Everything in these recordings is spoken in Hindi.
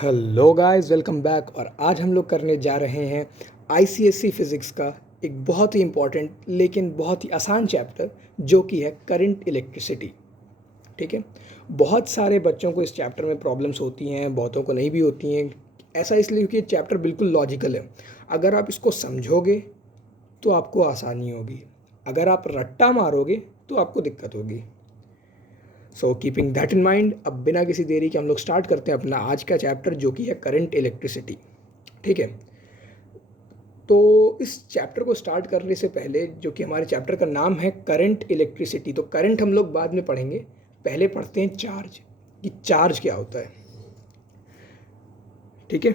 Hello guys, welcome back. और आज हम लोग करने जा रहे हैं आईसीएसई फिज़िक्स का एक बहुत ही इम्पॉर्टेंट लेकिन बहुत ही आसान चैप्टर, जो कि है करंट इलेक्ट्रिसिटी। ठीक है। बहुत सारे बच्चों को इस चैप्टर में प्रॉब्लम्स होती हैं, बहुतों को नहीं भी होती हैं। ऐसा इसलिए क्योंकि ये चैप्टर बिल्कुल लॉजिकल है। अगर आप इसको समझोगे तो आपको आसानी होगी, अगर आप रट्टा मारोगे तो आपको दिक्कत होगी। So keeping that in mind, अब बिना किसी देरी के हम लोग स्टार्ट करते हैं अपना आज का चैप्टर, जो कि है करंट इलेक्ट्रिसिटी। ठीक है। तो इस चैप्टर को स्टार्ट करने से पहले, जो कि हमारे चैप्टर का नाम है करंट इलेक्ट्रिसिटी, तो करंट हम लोग बाद में पढ़ेंगे, पहले पढ़ते हैं चार्ज, कि चार्ज क्या होता है। ठीक है।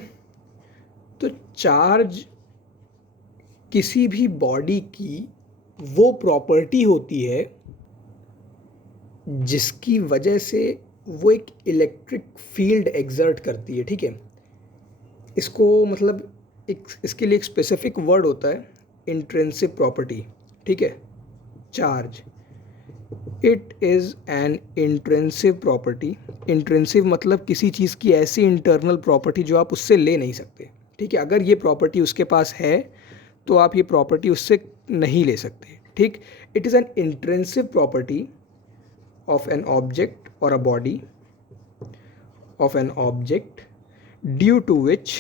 तो चार्ज किसी भी बॉडी की वो प्रॉपर्टी होती है जिसकी वजह से वो एक इलेक्ट्रिक फील्ड एग्जर्ट करती है। ठीक है। इसको मतलब एक इसके लिए एक स्पेसिफिक वर्ड होता है, इंट्रिंसिक प्रॉपर्टी। ठीक है। Charge, it is an intrinsic property. Intrinsic मतलब किसी चीज़ की ऐसी इंटरनल प्रॉपर्टी जो आप उससे ले नहीं सकते। ठीक है। अगर ये प्रॉपर्टी उसके पास है तो आप ये प्रॉपर्टी उससे नहीं ले सकते। ठीक। It is an intrinsic property of an object or a body of an object due to which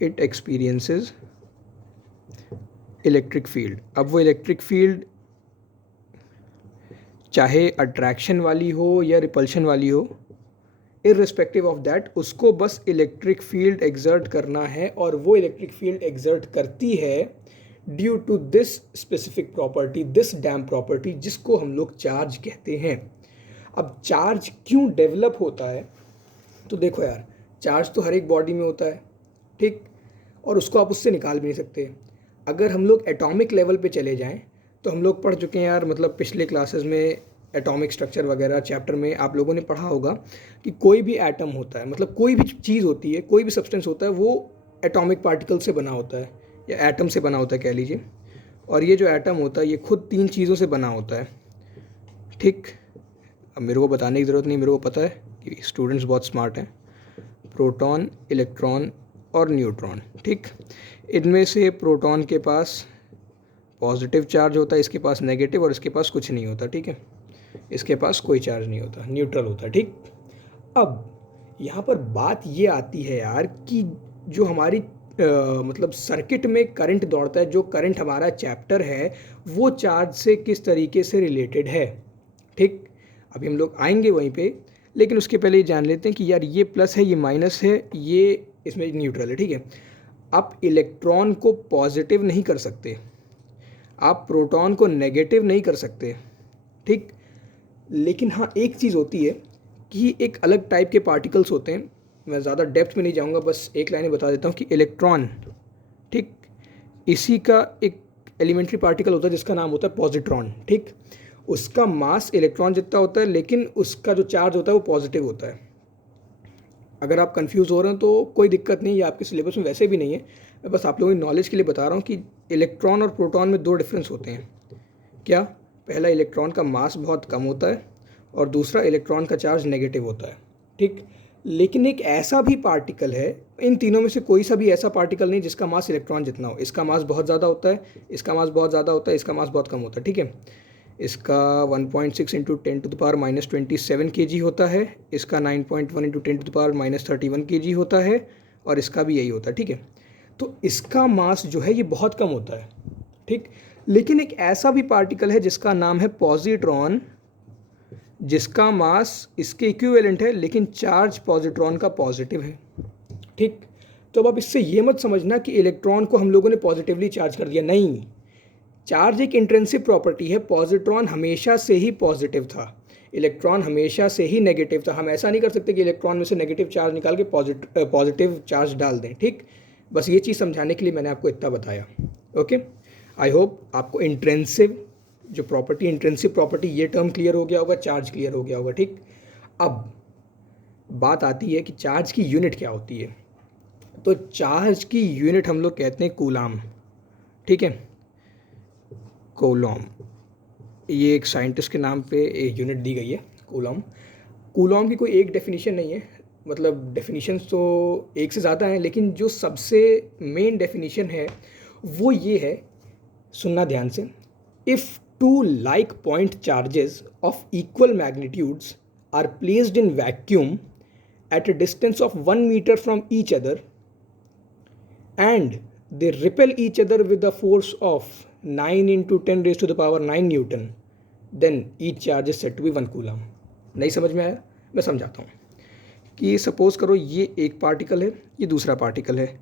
it experiences electric field. अब वो इलेक्ट्रिक फील्ड चाहे अट्रैक्शन वाली हो या रिपल्शन वाली हो, इररिस्पेक्टिव ऑफ दैट उसको बस इलेक्ट्रिक फील्ड एग्जर्ट करना है, और वो इलेक्ट्रिक फील्ड एग्जर्ट करती है due to this specific property, this dam property, जिसको हम लोग चार्ज कहते हैं। अब चार्ज क्यों डेवलप होता है, तो देखो यार, चार्ज तो हर एक बॉडी में होता है। ठीक। और उसको आप उससे निकाल भी नहीं सकते। अगर हम लोग एटॉमिक लेवल पे चले जाएं तो हम लोग पढ़ चुके हैं यार, मतलब पिछले क्लासेस में एटॉमिक स्ट्रक्चर वगैरह चैप्टर में आप लोगों ने पढ़ा होगा कि कोई भी एटम होता है, मतलब कोई भी चीज़ होती है, कोई भी सब्सटेंस होता है, वो एटॉमिक पार्टिकल से बना होता है या एटम से बना होता है कह लीजिए। और ये जो एटम होता है ये खुद 3 चीज़ों से बना होता है। ठीक। अब मेरे को बताने की ज़रूरत नहीं, मेरे को पता है कि स्टूडेंट्स बहुत स्मार्ट हैं। प्रोटॉन, इलेक्ट्रॉन और न्यूट्रॉन। ठीक। इनमें से प्रोटॉन के पास पॉजिटिव चार्ज होता है, इसके पास नेगेटिव, और इसके पास कुछ नहीं होता। ठीक है। इसके पास कोई चार्ज नहीं होता, न्यूट्रल होता है। ठीक। अब यहाँ पर बात ये आती है यार कि जो हमारी मतलब सर्किट में करंट दौड़ता है, जो करंट हमारा चैप्टर है, वो चार्ज से किस तरीके से रिलेटेड है। ठीक। अभी हम लोग आएंगे वहीं पे, लेकिन उसके पहले ये जान लेते हैं कि यार ये प्लस है, ये माइनस है, ये इसमें न्यूट्रल है। ठीक है। आप इलेक्ट्रॉन को पॉजिटिव नहीं कर सकते, आप प्रोटॉन को नेगेटिव नहीं कर सकते। ठीक। लेकिन हाँ, एक चीज़ होती है कि एक अलग टाइप के पार्टिकल्स होते हैं। मैं ज़्यादा डेप्थ में नहीं जाऊँगा, बस एक लाइन बता देता हूँ कि इलेक्ट्रॉन, ठीक, इसी का एक एलिमेंट्री पार्टिकल होता है जिसका नाम होता है पॉजिट्रॉन। ठीक। उसका मास इलेक्ट्रॉन जितना होता है, लेकिन उसका जो चार्ज होता है वो पॉजिटिव होता है। अगर आप कंफ्यूज हो रहे हैं तो कोई दिक्कत नहीं, ये आपके सिलेबस में वैसे भी नहीं है, मैं बस आप लोगों की नॉलेज के लिए बता रहा हूँ कि इलेक्ट्रॉन और प्रोटॉन में 2 डिफरेंस होते हैं। क्या? पहला, इलेक्ट्रॉन का मास बहुत कम होता है, और दूसरा, इलेक्ट्रॉन का चार्ज नेगेटिव होता है। ठीक। लेकिन एक ऐसा भी पार्टिकल है, इन तीनों में से कोई सा भी ऐसा पार्टिकल नहीं जिसका मास इलेक्ट्रॉन जितना हो। इसका मास बहुत ज़्यादा होता है, इसका मास बहुत ज़्यादा होता है, इसका मास बहुत कम होता है। ठीक है। इसका 1.6 इंटू 10⁻27 kg होता है, इसका 9.1 इंटू 10⁻31 kg होता है, और इसका भी यही होता है। ठीक है। तो इसका मास जो है ये बहुत कम होता है। ठीक। लेकिन एक ऐसा भी पार्टिकल है जिसका नाम है पॉजिट्रॉन, जिसका मास इसके इक्विवेलेंट है, लेकिन चार्ज पॉजिट्रॉन का पॉजिटिव है। ठीक। तो अब आप इससे ये मत समझना कि इलेक्ट्रॉन को हम लोगों ने पॉजिटिवली चार्ज कर दिया, नहीं। चार्ज एक इंट्रिंसिक प्रॉपर्टी है, पॉजिट्रॉन हमेशा से ही पॉजिटिव था, इलेक्ट्रॉन हमेशा से ही नेगेटिव था। हम ऐसा नहीं कर सकते कि इलेक्ट्रॉन में से नेगेटिव चार्ज निकाल के पॉजिटिव चार्ज डाल दें। ठीक। बस ये चीज़ समझाने के लिए मैंने आपको इतना बताया। ओके। आई होप आपको इंट्रिंसिव जो प्रॉपर्टी, इंट्रिंसिक प्रॉपर्टी, ये टर्म क्लियर हो गया होगा, चार्ज क्लियर हो गया होगा। ठीक। अब बात आती है कि चार्ज की यूनिट क्या होती है। तो चार्ज की यूनिट हम लोग कहते हैं कूलाम। ठीक है। कोलोम, ये एक साइंटिस्ट के नाम पे एक यूनिट दी गई है, कूलॉम। कूलॉम की कोई एक डेफिनेशन नहीं है, मतलब डेफिनेशन तो एक से ज़्यादा हैं, लेकिन जो सबसे मेन डेफिनेशन है वो ये है, सुनना ध्यान से। If two like point charges of equal magnitudes are placed in vacuum at a distance of 1 meter from each other and they repel each other with the force of 9 into 10 raised to the power 9 Newton, then each charge is said to be 1 coulomb। नहीं समझ में आया? मैं समझाता हूँ कि सपोज करो ये एक पार्टिकल है, ये दूसरा पार्टिकल है,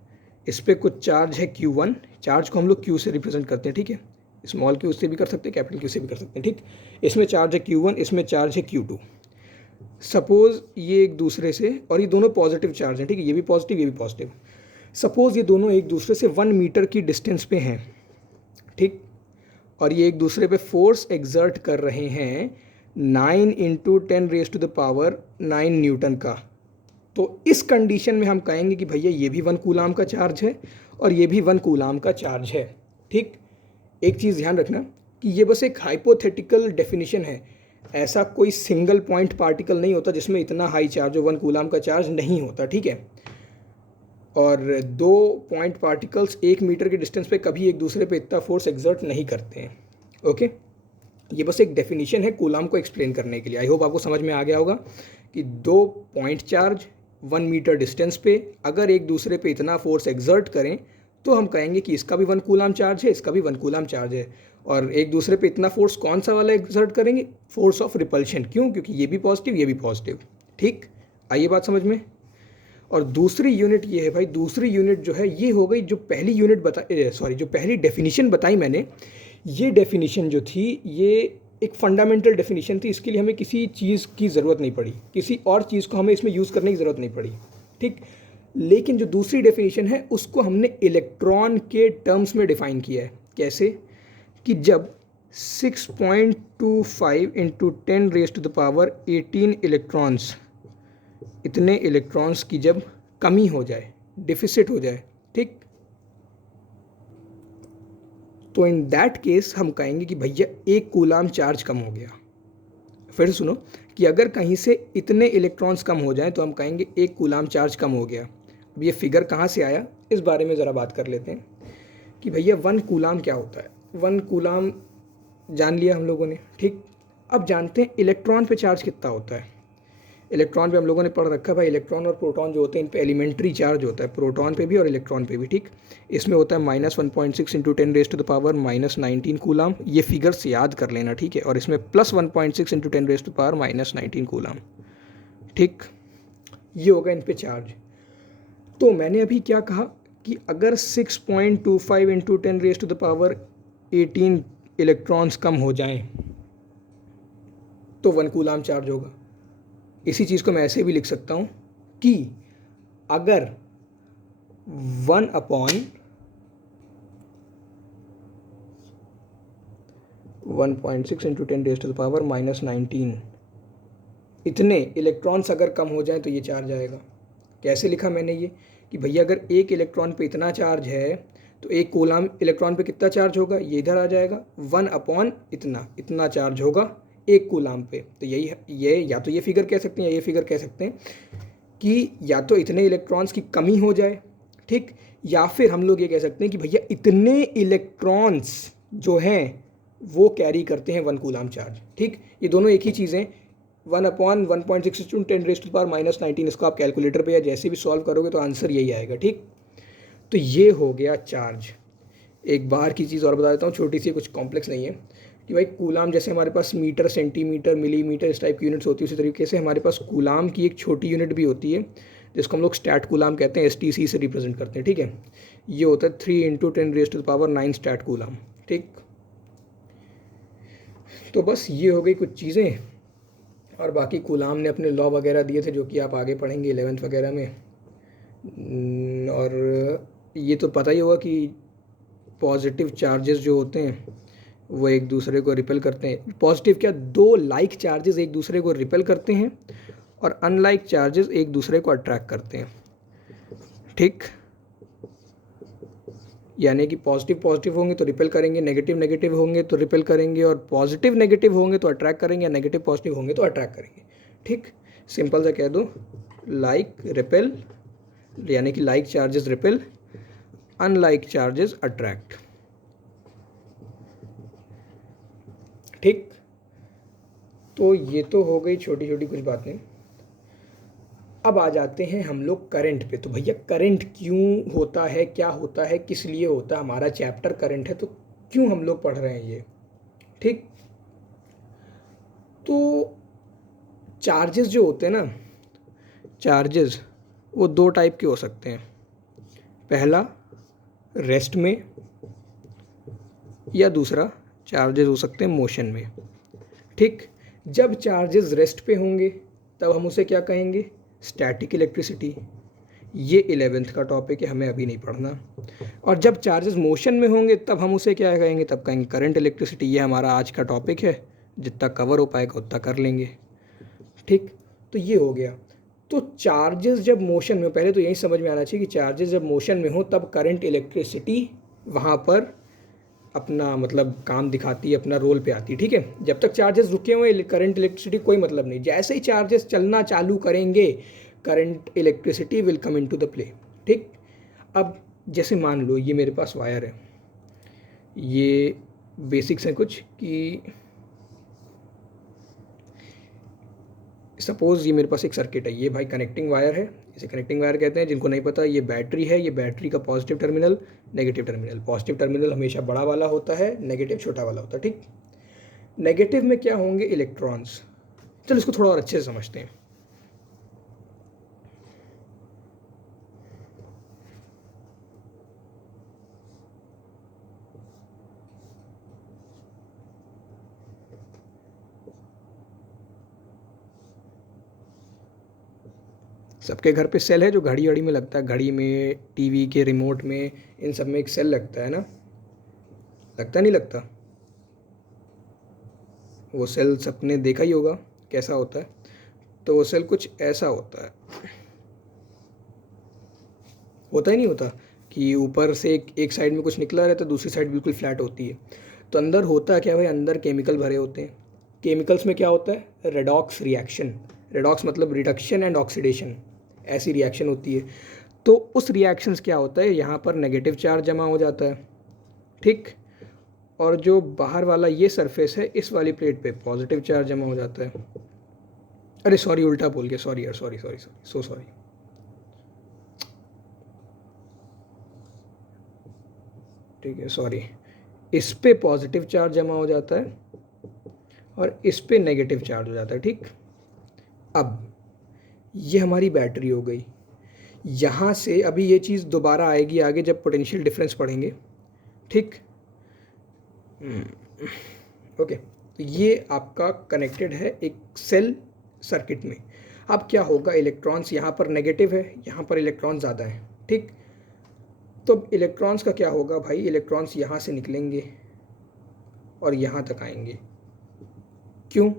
इस पर कुछ चार्ज है Q1। चार्ज को हम लोग Q से रिप्रेजेंट करते हैं, ठीक है, स्मॉल Q से भी कर सकते हैं, कैपिटल Q से भी कर सकते हैं, ठीक। इसमें चार्ज है Q1, इसमें चार्ज है Q2। सपोज़ ये एक दूसरे से, और ये दोनों पॉजिटिव चार्ज हैं, ठीक है, ये भी पॉजिटिव ये भी पॉजिटिव। सपोज़ ये दोनों एक दूसरे से 1 मीटर की डिस्टेंस पे हैं, ठीक, और ये एक दूसरे पे फोर्स एग्जर्ट कर रहे हैं 9 into 10 raise to the power 9 newton का। तो इस कंडीशन में हम कहेंगे कि भैया ये भी 1 कूलाम का चार्ज है और ये भी 1 कूलाम का चार्ज है, ठीक। एक चीज़ ध्यान रखना कि ये बस एक हाइपोथेटिकल डेफिनेशन है, ऐसा कोई सिंगल पॉइंट पार्टिकल नहीं होता जिसमें इतना हाई चार्ज हो, 1 कूलाम का चार्ज नहीं होता, ठीक है। और 2 पॉइंट पार्टिकल्स 1 मीटर के डिस्टेंस पे कभी एक दूसरे पे इतना फोर्स एग्जर्ट नहीं करते हैं, ओके। ये बस एक डेफिनेशन है कूलाम को एक्सप्लेन करने के लिए। आई होप आपको समझ में आ गया होगा कि 2 पॉइंट चार्ज 1 मीटर डिस्टेंस पे अगर एक दूसरे पे इतना फोर्स एग्जर्ट करें तो हम कहेंगे कि इसका भी 1 कूलाम चार्ज है, इसका भी 1 कूलाम चार्ज है। और एक दूसरे पे इतना फोर्स कौन सा वाला एग्जर्ट करेंगे? Force of repulsion. क्यों? क्योंकि ये भी पॉजिटिव ये भी पॉजिटिव, ठीक। आइए बात समझ में। और दूसरी यूनिट ये है भाई, दूसरी यूनिट जो है ये हो गई जो पहली यूनिट जो पहली डेफिनेशन बताई मैंने, ये डेफिनेशन जो थी ये एक फंडामेंटल डेफिनेशन थी, इसके लिए हमें किसी चीज़ की ज़रूरत नहीं पड़ी, किसी और चीज़ को हमें इसमें यूज़ करने की ज़रूरत नहीं पड़ी, ठीक। लेकिन जो दूसरी डेफिनेशन है उसको हमने इलेक्ट्रॉन के टर्म्स में डिफ़ाइन किया है। कैसे? कि जब 6.25 into 10 raise to the power 18 electrons, इतने इलेक्ट्रॉन्स की जब कमी हो जाए, डिफिसिट हो जाए, ठीक, तो इन दैट केस हम कहेंगे कि भैया 1 कूलाम चार्ज कम हो गया। फिर सुनो कि अगर कहीं से इतने इलेक्ट्रॉन्स कम हो जाएं तो हम कहेंगे 1 कूलाम चार्ज कम हो गया। अब ये फिगर कहाँ से आया, इस बारे में ज़रा बात कर लेते हैं कि भैया 1 कूलाम क्या होता है। 1 कूलाम जान लिया हम लोगों ने, ठीक। अब जानते हैं इलेक्ट्रॉन पे चार्ज कितना होता है। इलेक्ट्रॉन पे हम लोगों ने पढ़ रखा है भाई, इलेक्ट्रॉन और प्रोटॉन जो होते हैं इन पे एलिमेंट्री चार्ज होता है, प्रोटॉन पे भी और इलेक्ट्रॉन पे भी, ठीक। इसमें होता है -1.6 into 10 raise to the power -19 coulomb. ये फिगर्स याद कर लेना, ठीक है। और इसमें +1.6 into 10 raise to the power -19 coulomb, ठीक। ये होगा इन पे चार्ज। तो मैंने अभी क्या कहा कि अगर 6.25 into 10 raise to the power 18 electrons कम हो जाएं तो 1 कूलाम चार्ज होगा। इसी चीज़ को मैं ऐसे भी लिख सकता हूँ कि अगर 1/1.6 into 10 raise to the power -19 इतने इलेक्ट्रॉन्स अगर कम हो जाएं तो ये चार्ज आएगा। कैसे लिखा मैंने ये कि भैया अगर एक इलेक्ट्रॉन पे इतना चार्ज है तो 1 कूलाम इलेक्ट्रॉन पे कितना चार्ज होगा, ये इधर आ जाएगा, 1/ इतना चार्ज होगा 1 कूलाम पे। तो ये या तो ये फिगर कह सकते हैं या ये फिगर कह सकते हैं कि या तो इतने इलेक्ट्रॉन्स की कमी हो जाए, ठीक, या फिर हम लोग ये कह सकते हैं कि भैया इतने इलेक्ट्रॉन्स जो हैं वो कैरी करते हैं 1 कूलाम चार्ज, ठीक। ये दोनों एक ही चीज़ें, 1/1.6 into 10 raise to the power -19, इसको आप कैलकुलेटर पे या जैसे भी सॉल्व करोगे तो आंसर यही आएगा, ठीक। तो ये हो गया चार्ज। एक बार की चीज़ और बता देता हूँ, छोटी सी, कुछ कॉम्प्लेक्स नहीं है, कि भाई कूलाम जैसे हमारे पास मीटर, सेंटीमीटर, मिलीमीटर इस टाइप की यूनिट्स होती है, उसी तरीके से हमारे पास कूलाम की एक छोटी यूनिट भी होती है जिसको हम लोग स्टैट कूलाम कहते हैं, STC से रिप्रेजेंट करते हैं, ठीक है। ये होता है 3 into 10 raise to the power 9 stat coulomb, ठीक। तो बस ये हो गई कुछ चीज़ें, और बाकी कूलाम ने अपने लॉ वगैरह दिए थे जो कि आप आगे पढ़ेंगे 11th वगैरह में। और ये तो पता ही होगा कि पॉजिटिव चार्जेस जो होते हैं वो एक दूसरे को रिपेल करते हैं। पॉजिटिव क्या, 2 लाइक चार्जेस एक दूसरे को रिपेल करते हैं और अनलाइक चार्जेस एक दूसरे को अट्रैक्ट करते हैं, ठीक। यानी कि पॉजिटिव पॉजिटिव होंगे तो रिपेल करेंगे, नेगेटिव नेगेटिव होंगे तो रिपेल करेंगे, और पॉजिटिव नेगेटिव होंगे तो अट्रैक्ट करेंगे, या नेगेटिव पॉजिटिव होंगे तो अट्रैक्ट करेंगे। ठीक, सिंपल सा कह दो, लाइक रिपेल, यानी कि like charges repel, unlike charges attract. ठीक, तो ये तो हो गई छोटी छोटी कुछ बातें। अब आ जाते हैं हम लोग करंट पे। तो भैया करंट क्यों होता है, क्या होता है, किस लिए होता है, हमारा चैप्टर करंट है तो क्यों हम लोग पढ़ रहे हैं ये। ठीक, तो चार्जेस जो होते हैं ना, चार्जेस वो दो टाइप के हो सकते हैं। पहला रेस्ट में, या दूसरा चार्जेस हो सकते हैं मोशन में। ठीक, जब चार्जेस रेस्ट पे होंगे तब हम उसे क्या कहेंगे, स्टैटिक इलेक्ट्रिसिटी। ये 11th का टॉपिक है, हमें अभी नहीं पढ़ना। और जब चार्जेस मोशन में होंगे तब हम उसे क्या कहेंगे, तब कहेंगे करंट इलेक्ट्रिसिटी। ये हमारा आज का टॉपिक है, जितना कवर हो पाएगा उतना कर लेंगे। ठीक, तो ये हो गया। तो चार्जेस जब मोशन में हो, पहले तो यही समझ में आना चाहिए कि चार्जेस जब मोशन में हो तब करंट इलेक्ट्रिसिटी वहाँ पर अपना मतलब काम दिखाती है, अपना रोल पे आती है। ठीक है, जब तक चार्जेस रुके हुए करंट इलेक्ट्रिसिटी कोई मतलब नहीं। जैसे ही चार्जेस चलना चालू करेंगे current electricity will come in to the play. ठीक, अब जैसे मान लो ये मेरे पास वायर है, ये बेसिक्स हैं कुछ कि सपोज़ ये मेरे पास एक सर्किट है, ये भाई कनेक्टिंग वायर है, इसे कनेक्टिंग वायर कहते हैं। जिनको नहीं पता, ये बैटरी है, ये बैटरी का positive terminal, negative terminal. Positive terminal हमेशा बड़ा वाला होता है, नेगेटिव छोटा वाला होता है। ठीक, नेगेटिव में क्या होंगे, इलेक्ट्रॉन्स। चलो इसको थोड़ा और अच्छे से समझते हैं। सबके घर पे सेल है जो घड़ी वड़ी में लगता है, घड़ी में, टीवी के रिमोट में, इन सब में एक सेल लगता है ना, लगता नहीं लगता। वो सेल सबने देखा ही होगा कैसा होता है। तो वो सेल कुछ ऐसा होता है, होता ही नहीं होता कि ऊपर से एक साइड में कुछ निकला रहता है, दूसरी साइड बिल्कुल फ्लैट होती है। तो अंदर होता क्या भाई, अंदर केमिकल भरे होते हैं। केमिकल्स में क्या होता है, रेडॉक्स रिएक्शन। रेडॉक्स मतलब रिडक्शन एंड ऑक्सीडेशन, ऐसी रिएक्शन होती है। तो उस रिएक्शंस क्या होता है, यहाँ पर नेगेटिव चार्ज जमा हो जाता है। ठीक, और जो बाहर वाला ये सरफेस है, इस वाली प्लेट पे पॉजिटिव चार्ज जमा हो जाता है। अरे सॉरी, उल्टा बोल गया, सॉरी यार, sorry sorry sorry, so sorry. ठीक है, सॉरी। इस पे पॉजिटिव चार्ज जमा हो जाता है और इस पे नेगेटिव चार्ज हो जाता है। ठीक, अब ये हमारी बैटरी हो गई। यहाँ से अभी ये चीज़ दोबारा आएगी आगे जब पोटेंशियल डिफरेंस पढ़ेंगे। ठीक, ओके, तो ये आपका कनेक्टेड है एक सेल सर्किट में। अब क्या होगा, इलेक्ट्रॉन्स यहाँ पर नेगेटिव है, यहाँ पर इलेक्ट्रॉन ज़्यादा है। ठीक, तो इलेक्ट्रॉन्स का क्या होगा भाई, इलेक्ट्रॉन्स यहाँ से निकलेंगे और यहाँ तक आएंगे। क्यों,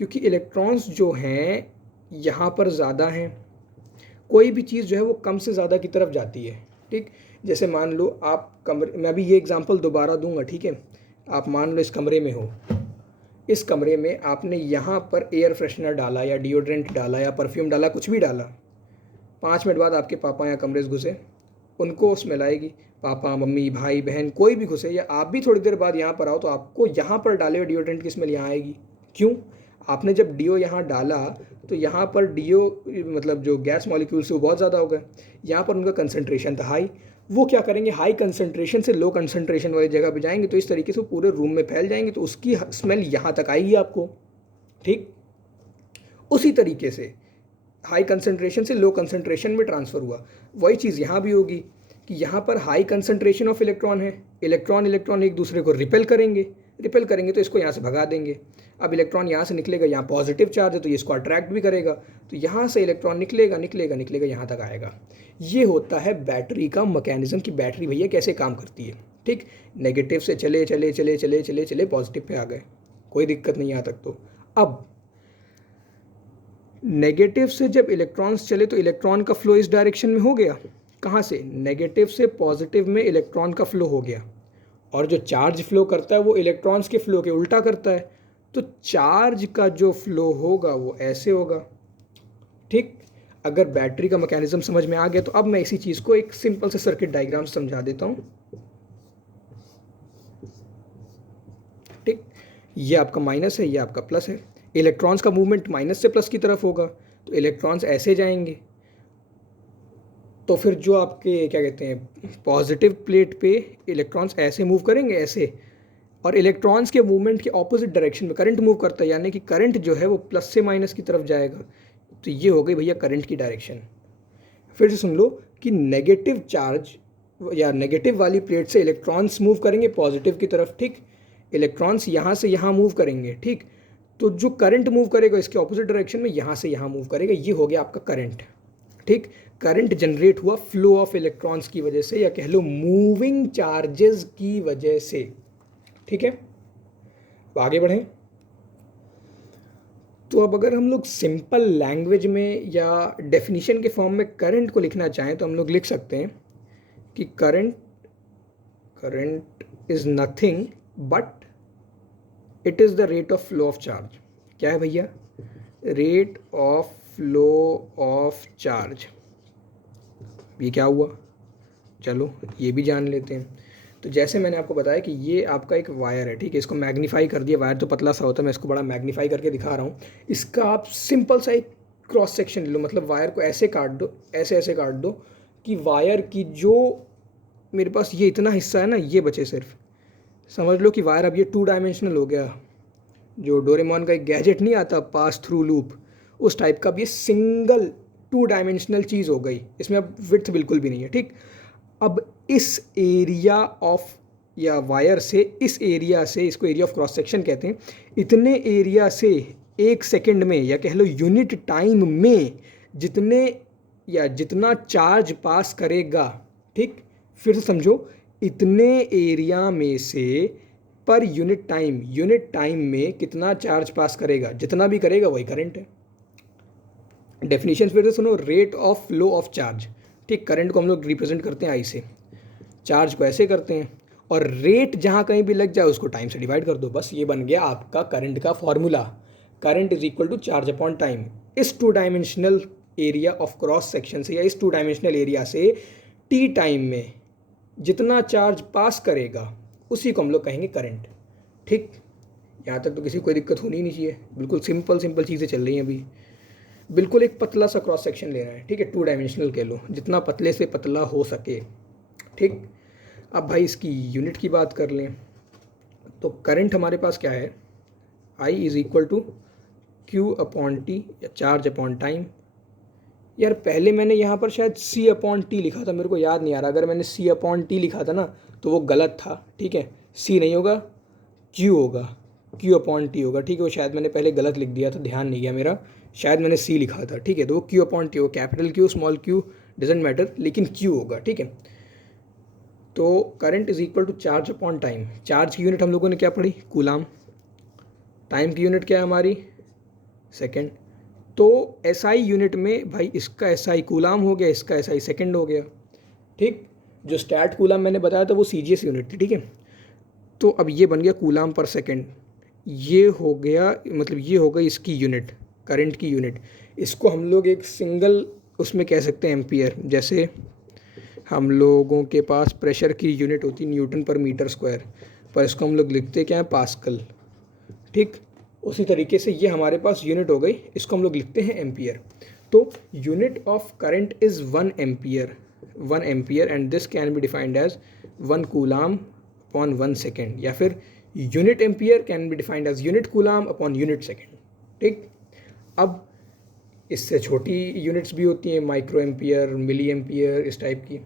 क्योंकि इलेक्ट्रॉन्स जो हैं यहाँ पर ज़्यादा हैं। कोई भी चीज़ जो है वो कम से ज़्यादा की तरफ जाती है। ठीक, जैसे मान लो आप कमरे, मैं अभी ये एग्जांपल दोबारा दूंगा। ठीक है, आप मान लो इस कमरे में हो, इस कमरे में आपने यहाँ पर एयर फ्रेशनर डाला या डिओड्रेंट डाला या परफ्यूम डाला, कुछ भी डाला। 5 मिनट बाद आपके पापा या कमरे से घुसे, उनको स्मेल आएगी। पापा, मम्मी, भाई, बहन, कोई भी घुसे, या आप भी थोड़ी देर बाद यहाँ पर आओ तो आपको यहाँ पर डाले हुए डिओड्रेंट की स्मेल यहाँ आएगी। क्यों, आपने जब डीओ यहाँ डाला तो यहाँ पर डीओ मतलब जो गैस मॉलिक्यूल्स वो बहुत ज़्यादा हो गए, यहाँ पर उनका कंसंट्रेशन था हाई। वो क्या करेंगे, हाई कंसंट्रेशन से लो कंसंट्रेशन वाली जगह पे जाएंगे, तो इस तरीके से पूरे रूम में फैल जाएंगे, तो उसकी स्मेल यहाँ तक आएगी आपको। ठीक, उसी तरीके से हाई कंसंट्रेशन से लो कंसंट्रेशन में ट्रांसफ़र हुआ। वही चीज़ यहाँ भी होगी कि यहाँ पर हाई कंसंट्रेशन ऑफ इलेक्ट्रॉन है, इलेक्ट्रॉन इलेक्ट्रॉन एक दूसरे को रिपेल करेंगे, रिपेल करेंगे तो इसको यहाँ से भगा देंगे। अब इलेक्ट्रॉन यहाँ से निकलेगा, यहाँ पॉजिटिव चार्ज है तो ये इसको अट्रैक्ट भी करेगा, तो यहाँ से इलेक्ट्रॉन निकलेगा निकलेगा निकलेगा यहाँ तक आएगा। ये होता है बैटरी का मैकेनिज्म कि बैटरी भैया कैसे काम करती है। ठीक, नेगेटिव से चले चले चले चले चले चले पॉजिटिव पे आ गए, कोई दिक्कत नहीं यहाँ तक। तो अब नेगेटिव से जब इलेक्ट्रॉन्स चले तो इलेक्ट्रॉन का फ्लो इस डायरेक्शन में हो गया, कहाँ से, नेगेटिव से पॉजिटिव में इलेक्ट्रॉन का फ्लो हो गया, और जो चार्ज फ्लो करता है वो इलेक्ट्रॉन्स के फ्लो के उल्टा करता है, तो चार्ज का जो फ्लो होगा वो ऐसे होगा। ठीक, अगर बैटरी का मैकेनिज्म समझ में आ गया तो अब मैं इसी चीज़ को एक सिंपल से सर्किट डायग्राम समझा देता हूँ। ठीक, ये आपका माइनस है, ये आपका प्लस है। इलेक्ट्रॉन्स का मूवमेंट माइनस से प्लस की तरफ होगा, तो इलेक्ट्रॉन्स ऐसे जाएंगे, तो फिर जो आपके क्या कहते हैं पॉजिटिव प्लेट पे इलेक्ट्रॉन्स ऐसे मूव करेंगे, ऐसे, और इलेक्ट्रॉन्स के मूवमेंट के ऑपोजिट डायरेक्शन में करंट मूव करता है, यानी कि करंट जो है वो प्लस से माइनस की तरफ जाएगा। तो ये हो गई भैया करंट की डायरेक्शन। फिर से सुन लो कि नेगेटिव चार्ज या नेगेटिव वाली प्लेट से इलेक्ट्रॉन्स मूव करेंगे पॉजिटिव की तरफ। ठीक, इलेक्ट्रॉन्स यहाँ से यहाँ मूव करेंगे। ठीक, तो जो करंट मूव करेगा इसके ऑपोजिट डायरेक्शन में, यहाँ से यहाँ मूव करेगा, ये हो गया आपका करंट। ठीक, करंट जनरेट हुआ फ्लो ऑफ इलेक्ट्रॉन्स की वजह से, या कह लो मूविंग चार्जेस की वजह से। ठीक है, तो आगे बढ़ें। तो अब अगर हम लोग सिंपल लैंग्वेज में या डेफिनेशन के फॉर्म में करंट को लिखना चाहें तो हम लोग लिख सकते हैं कि current is nothing but it is the rate of flow of charge. क्या है भैया, rate of flow of charge. ये क्या हुआ, चलो ये भी जान लेते हैं। तो जैसे मैंने आपको बताया कि ये आपका एक वायर है। ठीक है, इसको मैग्नीफाई कर दिया, वायर तो पतला सा होता है, मैं इसको बड़ा मैग्नीफाई करके दिखा रहा हूँ। इसका आप सिंपल सा एक क्रॉस सेक्शन ले लो, मतलब वायर को ऐसे काट दो, ऐसे ऐसे काट दो कि वायर की जो मेरे पास ये इतना हिस्सा है ना, ये बचे सिर्फ। समझ लो कि वायर अब ये 2 डायमेंशनल हो गया। जो डोरेमोन का एक गैजेट नहीं आता पास थ्रू लूप, उस टाइप का अब ये सिंगल 2 डायमेंशनल चीज़ हो गई। इसमें अब विड्थ बिल्कुल भी नहीं है। ठीक, अब इस एरिया ऑफ या वायर से, इस एरिया से, इसको एरिया ऑफ क्रॉस सेक्शन कहते हैं, इतने एरिया से 1 सेकेंड में या कह लो यूनिट टाइम में जितने या जितना चार्ज पास करेगा। ठीक, फिर से समझो, इतने एरिया में से पर यूनिट टाइम में कितना चार्ज पास करेगा, जितना भी करेगा वही करंट है। डेफिनेशन फिर से सुनो, rate of flow of charge. ठीक, करंट को हम लोग रिप्रेजेंट करते हैं आई से, चार्ज को ऐसे करते हैं, और रेट जहाँ कहीं भी लग जाए उसको टाइम से डिवाइड कर दो, बस ये बन गया आपका करंट का formula. Current is equal to charge upon time. इस 2 dimensional area of cross section से या इस 2 डायमेंशनल एरिया से टी टाइम में जितना चार्ज पास करेगा उसी को हम लोग कहेंगे करंट। ठीक, यहाँ तक तो किसी को कोई दिक्कत होनी ही नहीं चाहिए, बिल्कुल सिंपल चीज़ें चल रही हैं अभी। बिल्कुल एक पतला सा क्रॉस सेक्शन लेना है। ठीक है, 2 डायमेंशनल कह लो, जितना पतले से पतला हो सके। ठीक, अब भाई इसकी यूनिट की बात कर लें तो करंट हमारे पास क्या है, I is equal to Q upon T या चार्ज अपॉन टाइम। यार पहले मैंने यहाँ पर शायद C अपॉन टी लिखा था, मेरे को याद नहीं आ रहा। अगर मैंने C अपॉन टी लिखा था ना तो वो गलत था। ठीक है, C नहीं होगा, Q होगा, Q अपॉन टी होगा। ठीक है, वो शायद मैंने पहले गलत लिख दिया था, ध्यान नहीं गया मेरा, शायद मैंने C लिखा था। ठीक है, तो वो Q अपॉन टी हो, capital Q small q doesn't matter, लेकिन Q होगा। ठीक है, तो current is equal to charge upon time. Charge की यूनिट हम लोगों ने क्या पढ़ी, कूलाम। टाइम की यूनिट क्या है हमारी, सेकेंड। तो SI यूनिट में भाई इसका SI कूलाम हो गया, इसका SI सेकेंड हो गया। ठीक, जो स्टैट कूलाम मैंने बताया था वो CGS यूनिट थी। ठीक है, तो अब ये बन गया कूलाम पर सेकेंड। ये हो गया, मतलब ये हो गई इसकी यूनिट, करंट की यूनिट। इसको हम लोग एक सिंगल उसमें कह सकते हैं एम्पियर। जैसे हम लोगों के पास प्रेशर की यूनिट होती है न्यूटन पर मीटर स्क्वायर, पर इसको हम लोग लिखते क्या है, पास्कल। ठीक, उसी तरीके से ये हमारे पास यूनिट हो गई, इसको हम लोग लिखते हैं एम्पियर। तो unit of current is 1 ampere and this can be defined as 1 coulomb upon 1 second, या फिर unit ampere can be defined as unit coulomb upon unit second. ठीक, अब इससे छोटी यूनिट्स भी होती हैं, माइक्रो एम्पियर, मिली एम्पियर, इस टाइप की।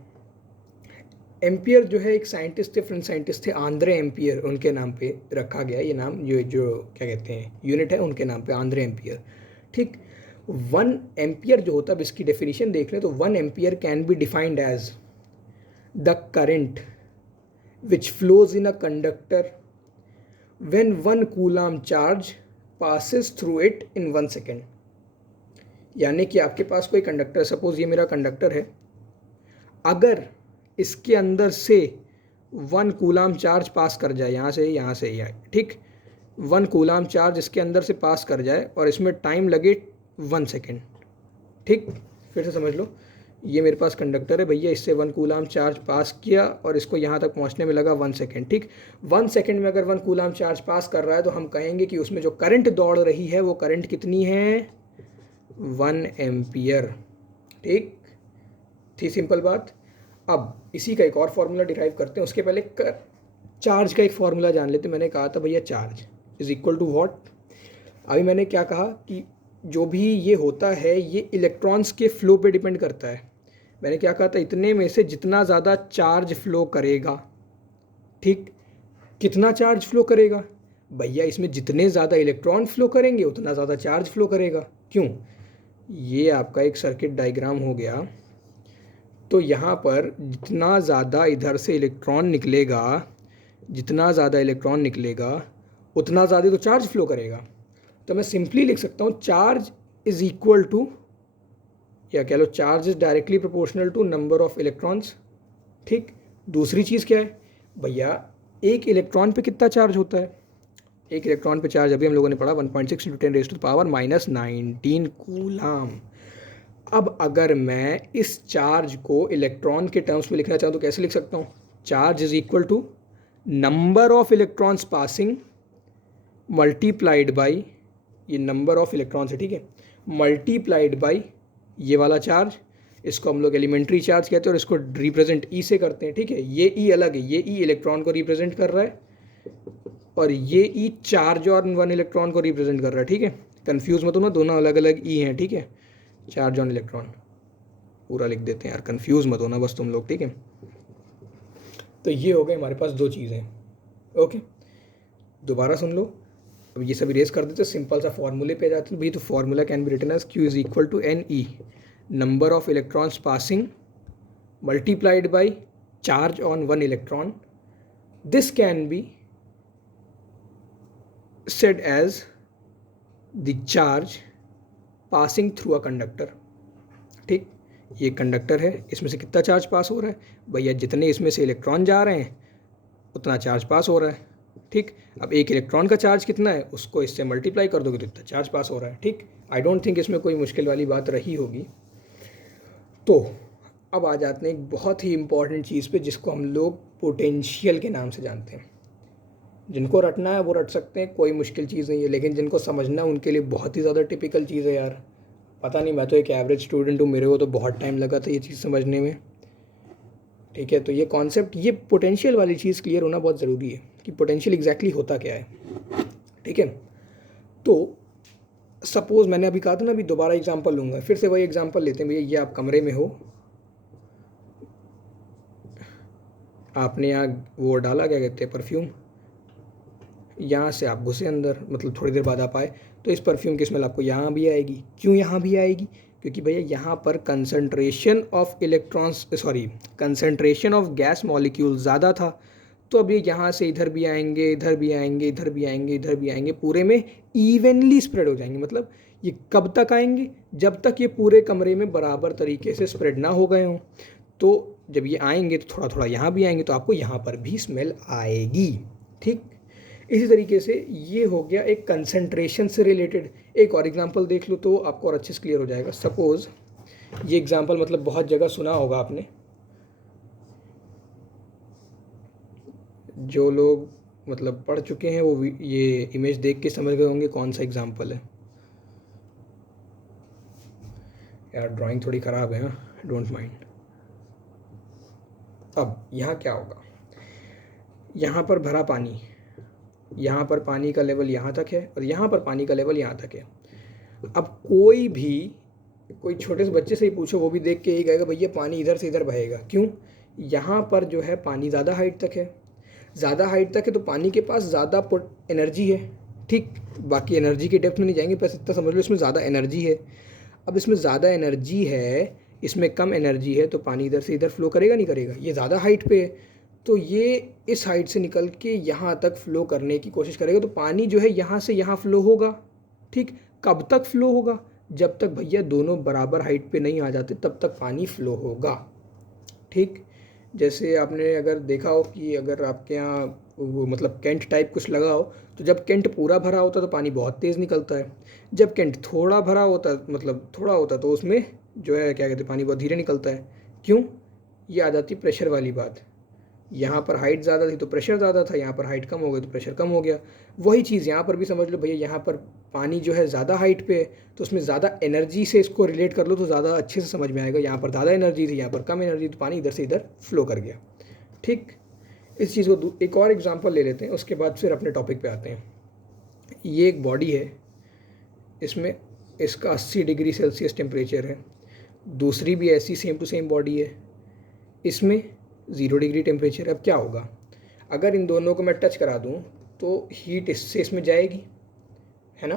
एम्पियर जो है एक साइंटिस्ट थे, फ्रेंच साइंटिस्ट थे, आंद्रे एम्पियर, उनके नाम पे रखा गया ये नाम। जो क्या कहते हैं यूनिट है उनके नाम पे, आंद्रे एम्पियर। ठीक, 1 एम्पियर जो होता है, अब इसकी डेफिनेशन देख लें तो 1 ampere can be defined as the current which flows in a conductor when 1 coulomb charge passes through it in 1 second. यानी कि आपके पास कोई कंडक्टर, सपोज ये मेरा कंडक्टर है, अगर इसके अंदर से 1 कूलाम चार्ज पास कर जाए, यहाँ से यहाँ, ठीक, 1 कूलाम चार्ज इसके अंदर से पास कर जाए और इसमें टाइम लगे 1 सेकेंड, ठीक, फिर से समझ लो, ये मेरे पास कंडक्टर है भैया, इससे 1 कूलाम चार्ज पास किया और इसको यहाँ तक पहुँचने में लगा 1 सेकेंड, ठीक। 1 सेकेंड में अगर 1 कूलाम चार्ज पास कर रहा है तो हम कहेंगे कि उसमें जो करंट दौड़ रही है वो करंट कितनी है, 1 एम्पियर, ठीक थी, सिंपल बात। अब इसी का एक और फार्मूला डिराइव करते हैं, उसके पहले चार्ज का एक फार्मूला जान लेते हैं। मैंने कहा था भैया charge is equal to what, अभी मैंने क्या कहा कि जो भी ये होता है ये इलेक्ट्रॉन्स के फ्लो पे डिपेंड करता है। मैंने क्या कहा था, इतने में से जितना ज़्यादा चार्ज फ्लो करेगा, ठीक, कितना चार्ज फ्लो करेगा भैया, इसमें जितने ज़्यादा इलेक्ट्रॉन फ्लो करेंगे उतना ज़्यादा चार्ज फ्लो करेगा। क्यों, ये आपका एक सर्किट डायग्राम हो गया, तो यहाँ पर जितना ज़्यादा इधर से इलेक्ट्रॉन निकलेगा, जितना ज़्यादा इलेक्ट्रॉन निकलेगा उतना ज़्यादा तो चार्ज फ्लो करेगा। तो मैं सिंपली लिख सकता हूँ चार्ज इज़ इक्वल टू, या कह लो charge is directly proportional to number of electrons, ठीक। दूसरी चीज़ क्या है भैया, एक इलेक्ट्रॉन पे कितना चार्ज होता है, एक इलेक्ट्रॉन पे चार्ज अभी हम लोगों ने पढ़ा 1.6 × 10⁻⁻⁹ कूलाम। अब अगर मैं इस चार्ज को इलेक्ट्रॉन के टर्म्स में लिखना चाहूँ तो कैसे लिख सकता हूँ, charge is equal to number of electrons passing multiplied by, ये नंबर ऑफ इलेक्ट्रॉन्स है, ठीक है, मल्टीप्लाइड बाई ये वाला चार्ज, इसको हम लोग एलिमेंट्री चार्ज कहते हैं और इसको रिप्रेजेंट ई से करते हैं, ठीक है। ये ई अलग है, ये ई इलेक्ट्रॉन को रिप्रेजेंट कर रहा है और ये ई चार्ज और 1 इलेक्ट्रॉन को रिप्रेजेंट कर रहा है, ठीक है। कंफ्यूज मत होना, दोनों अलग अलग ई हैं, ठीक है, चार्ज ऑन इलेक्ट्रॉन पूरा लिख देते हैं यार, कंफ्यूज मत होना बस तुम लोग, ठीक है। तो ये हो गए हमारे पास दो चीज़ें, ओके, दोबारा सुन लो। अब ये सब इरेज कर देते, सिंपल सा फॉर्मूले पे जाते हैं भाई। तो formula can be written as Q is equal to NE, number of electrons passing multiplied by charge on 1 electron. This can be said as the charge passing through a conductor, ठीक, ये कंडक्टर है, इसमें से कितना चार्ज पास हो रहा है भैया, जितने इसमें से इलेक्ट्रॉन जा रहे हैं उतना चार्ज पास हो रहा है, ठीक। अब एक इलेक्ट्रॉन का चार्ज कितना है उसको इससे मल्टीप्लाई कर दोगे तो इतना चार्ज पास हो रहा है, ठीक। आई डोंट थिंक इसमें कोई मुश्किल वाली बात रही होगी। तो अब आ जाते हैं एक बहुत ही इंपॉर्टेंट चीज़ पे जिसको हम लोग पोटेंशियल के नाम से जानते हैं। जिनको रटना है वो रट सकते हैं, कोई मुश्किल चीज़ नहीं है, लेकिन जिनको समझना है उनके लिए बहुत ही ज़्यादा टिपिकल चीज़ है यार। पता नहीं, मैं तो एक एवरेज स्टूडेंट हूँ, मेरे को तो बहुत टाइम लगा था ये चीज़ समझने में, ठीक है। तो ये कॉन्सेप्ट, ये पोटेंशियल वाली चीज़ क्लियर होना बहुत ज़रूरी है कि पोटेंशियल एग्जैक्टली होता क्या है, ठीक है। तो सपोज़ मैंने अभी कहा था ना, अभी दोबारा एग्जांपल लूँगा, फिर से वही एग्जांपल लेते हैं भैया। ये आप कमरे में हो, आपने यहाँ वो डाला, क्या कहते हैं, परफ्यूम, यहाँ से आप घुसे अंदर, मतलब थोड़ी देर बाद आप आए, तो इस परफ्यूम की स्मेल आपको यहाँ भी आएगी। क्यों यहाँ भी आएगी, क्योंकि भैया यहाँ पर concentration of electrons, sorry, concentration of gas molecule ज़्यादा था, तो अब ये यहाँ से इधर भी आएंगे, इधर भी आएंगे, इधर भी आएंगे, इधर भी आएंगे, पूरे में इवनली स्प्रेड हो जाएंगे। मतलब ये कब तक आएंगे, जब तक ये पूरे कमरे में बराबर तरीके से स्प्रेड ना हो गए हों। तो जब ये आएंगे तो थोड़ा थोड़ा यहाँ भी आएंगे, तो आपको यहाँ पर भी स्मेल आएगी, ठीक। इसी तरीके से ये हो गया एक कंसंट्रेशन से रिलेटेड। एक और एग्जांपल देख लो तो आपको और अच्छे से क्लियर हो जाएगा। सपोज़ ये एग्जांपल मतलब बहुत जगह सुना होगा आपने, जो लोग मतलब पढ़ चुके हैं वो ये इमेज देख के समझ गए होंगे कौन सा एग्जांपल है। यार ड्राइंग थोड़ी ख़राब है, हाँ, डोंट माइंड। अब यहाँ क्या होगा, यहाँ पर भरा पानी, यहाँ पर पानी का लेवल यहाँ तक है और यहाँ पर पानी का लेवल यहाँ तक है। अब कोई छोटे से बच्चे से ही पूछो, वो भी देख के यही कहेगा भैया पानी इधर से इधर बहेगा। क्यों, यहाँ पर जो है पानी ज़्यादा हाइट तक है, ज़्यादा हाइट तक है तो पानी के पास ज़्यादा एनर्जी है, ठीक। बाकी एनर्जी के डेप्थ में नहीं जाएंगे, बस इतना समझ लो इसमें ज़्यादा एनर्जी है। अब इसमें ज़्यादा एनर्जी है, इसमें कम एनर्जी है, तो पानी इधर से इधर फ्लो करेगा नहीं करेगा, ये ज़्यादा हाइट पे है तो ये इस हाइट से निकल के यहाँ तक फ्लो करने की कोशिश करेगा, तो पानी जो है यहाँ से यहाँ फ्लो होगा, ठीक। कब तक फ्लो होगा, जब तक भैया दोनों बराबर हाइट पे नहीं आ जाते तब तक पानी फ्लो होगा। ठीक, जैसे आपने अगर देखा हो कि अगर आपके यहाँ वो मतलब कैंट टाइप कुछ लगा हो, तो जब कैंट पूरा भरा होता है तो पानी बहुत तेज़ निकलता है, जब कैंट थोड़ा भरा होता है मतलब थोड़ा होता है तो उसमें जो है क्या कहते हैं पानी बहुत धीरे निकलता है। क्यों? ये आ जाती प्रेशर वाली बात। यहाँ पर हाइट ज़्यादा थी तो प्रेशर ज़्यादा था, यहाँ पर हाइट कम हो गई तो प्रेशर कम हो गया। वही चीज़ यहाँ पर भी समझ लो भैया, यहाँ पर पानी जो है ज़्यादा हाइट पे है तो उसमें ज़्यादा एनर्जी से इसको रिलेट कर लो तो ज़्यादा अच्छे से समझ में आएगा। यहाँ पर ज़्यादा एनर्जी थी, यहाँ पर कम एनर्जी, तो पानी इधर से इधर फ्लो कर गया। ठीक, इस चीज़ को एक और एग्जांपल ले लेते हैं, उसके बाद फिर अपने टॉपिक पे आते हैं। ये एक बॉडी है, इसमें इसका 80 डिग्री सेल्सियस टेम्परेचर है, दूसरी भी ऐसी सेम टू सेम बॉडी है, इसमें 0 डिग्री टेम्परेचर। अब क्या होगा, अगर इन दोनों को मैं टच करा दूँ तो हीट इससे इसमें जाएगी, है ना,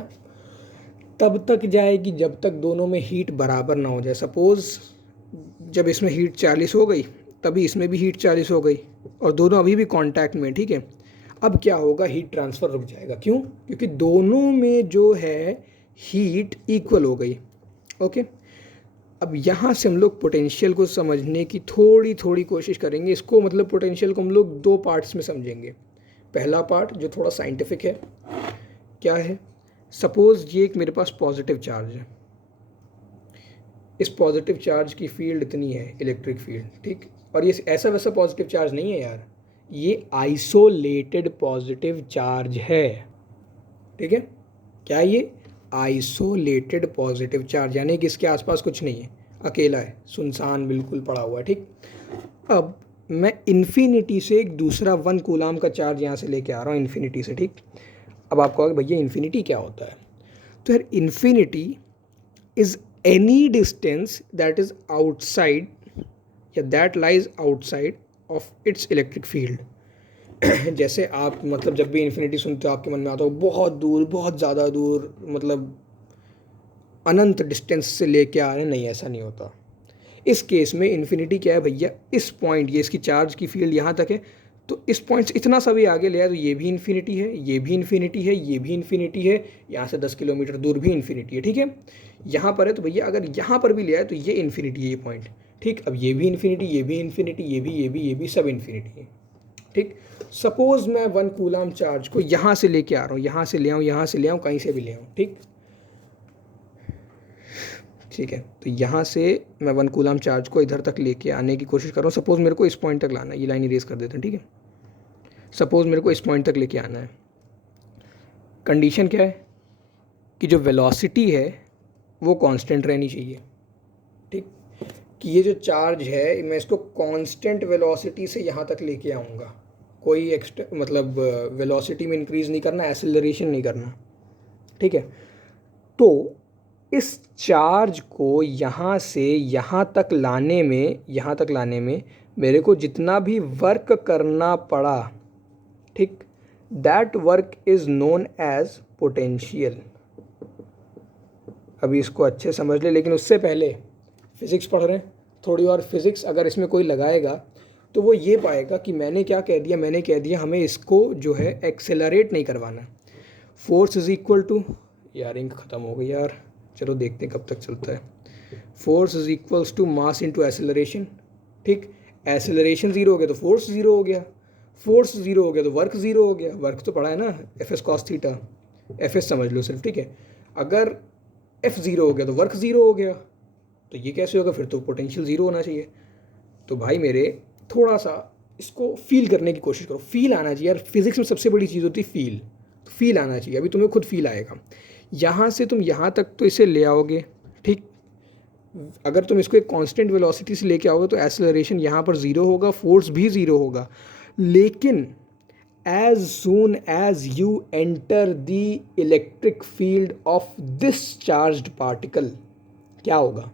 तब तक जाएगी जब तक दोनों में हीट बराबर ना हो जाए। सपोज़ जब इसमें हीट 40 हो गई तभी इसमें भी हीट 40 हो गई और दोनों अभी भी कांटेक्ट में, ठीक है। अब क्या होगा, हीट ट्रांसफ़र रुक जाएगा। क्यों? क्योंकि दोनों में जो है हीट इक्वल हो गई। ओके, अब यहाँ से हम लोग पोटेंशियल को समझने की थोड़ी थोड़ी कोशिश करेंगे। इसको मतलब पोटेंशियल को हम लोग दो पार्ट्स में समझेंगे। पहला पार्ट जो थोड़ा साइंटिफिक है, क्या है, सपोज़ ये एक मेरे पास पॉजिटिव चार्ज है, इस पॉजिटिव चार्ज की फील्ड इतनी है, इलेक्ट्रिक फील्ड, ठीक, और ये ऐसा वैसा पॉजिटिव चार्ज नहीं है यार, ये आइसोलेटेड पॉजिटिव चार्ज है, ठीक है। क्या ये? आइसोलेटेड पॉजिटिव चार्ज, यानी कि इसके आसपास कुछ नहीं है, अकेला है, सुनसान बिल्कुल पड़ा हुआ है, ठीक। अब मैं इन्फिनिटी से एक दूसरा 1 कूलाम का चार्ज यहाँ से लेके आ रहा हूँ, इन्फिनिटी से, ठीक। अब आप कहोगे भैया इन्फिनिटी क्या होता है, तो यार infinity is any distance that is outside या that lies outside of its electric field। जैसे आप मतलब जब भी इन्फिनिटी सुनते हो आपके मन में आता हो बहुत दूर, बहुत ज़्यादा दूर, मतलब अनंत डिस्टेंस से लेके आ रहे हैं, नहीं ऐसा नहीं होता। इस केस में इन्फिनिटी क्या है भैया, इस पॉइंट, ये इसकी चार्ज की फील्ड यहाँ तक है, तो इस पॉइंट से इतना सा भी आगे ले आए तो ये भी इन्फिनिटी है, ये भी इन्फिनिटी है, ये भी इन्फिनिटी है, यहाँ से 10 किलोमीटर दूर भी इन्फिनिटी है, ठीक है। यहाँ पर है तो भैया अगर यहाँ पर भी ले आए तो ये इन्फिनिटी है, ये पॉइंट, ठीक। अब ये भी इन्फिनिटी, ये भी इन्फिनिटी, ये भी सब इन्फिनिटी है, ठीक। सपोज़ मैं 1 कूलाम चार्ज को यहाँ से लेके आ रहा हूँ, यहाँ से ले आऊँ, यहाँ से ले आऊँ, कहीं से भी ले आऊँ, ठीक, ठीक है। तो यहाँ से मैं 1 कूलाम चार्ज को इधर तक लेके आने की कोशिश कर रहा हूँ। सपोज़ मेरे को इस पॉइंट तक लाना है, ये लाइन इरेज कर देते हैं, ठीक है। सपोज़ मेरे को इस पॉइंट तक लेके आना है। कंडीशन क्या है कि जो वेलोसिटी है वो कांस्टेंट रहनी चाहिए, ठीक, कि ये जो चार्ज है मैं इसको कांस्टेंट वेलोसिटी से यहाँ तक लेके आऊँगा, कोई एक्स्ट्रा मतलब वेलोसिटी में इंक्रीज़ नहीं करना, एक्सेलरेशन नहीं करना, ठीक है। तो इस चार्ज को यहाँ से यहाँ तक लाने में मेरे को जितना भी वर्क करना पड़ा, ठीक, that work is known as potential. अभी इसको अच्छे समझ ले, लेकिन उससे पहले फिज़िक्स पढ़ रहे हैं, थोड़ी और फिज़िक्स अगर इसमें कोई लगाएगा तो वो ये पाएगा कि मैंने क्या कह दिया, मैंने कह दिया हमें इसको जो है एक्सेलरेट नहीं करवाना। फोर्स इज़ इक्वल टू, यार इंक ख़त्म हो गई यार, चलो देखते हैं कब तक चलता है। Force is equals to mass into acceleration, ठीक। एक्सेलरेशन 0 हो गया तो फोर्स 0 हो गया, फोर्स 0 हो गया तो वर्क 0 हो गया। वर्क तो पढ़ा है ना, F S cos theta, F S समझ लो सिर्फ, ठीक है। अगर एफ 0 हो गया तो वर्क 0 हो गया, तो ये कैसे होगा, फिर तो पोटेंशियल 0 होना चाहिए। तो भाई मेरे थोड़ा सा इसको फील करने की कोशिश करो, फील आना चाहिए यार। फिजिक्स में सबसे बड़ी चीज़ होती है फील, तो फील आना चाहिए। अभी तुम्हें खुद फील आएगा, यहाँ से तुम यहाँ तक तो इसे ले आओगे, ठीक। अगर तुम इसको एक कांस्टेंट वेलोसिटी से लेके आओगे तो एक्सेलरेशन यहाँ पर 0 होगा, फोर्स भी 0 होगा। लेकिन as soon as you enter the electric field of this charged particle, क्या होगा,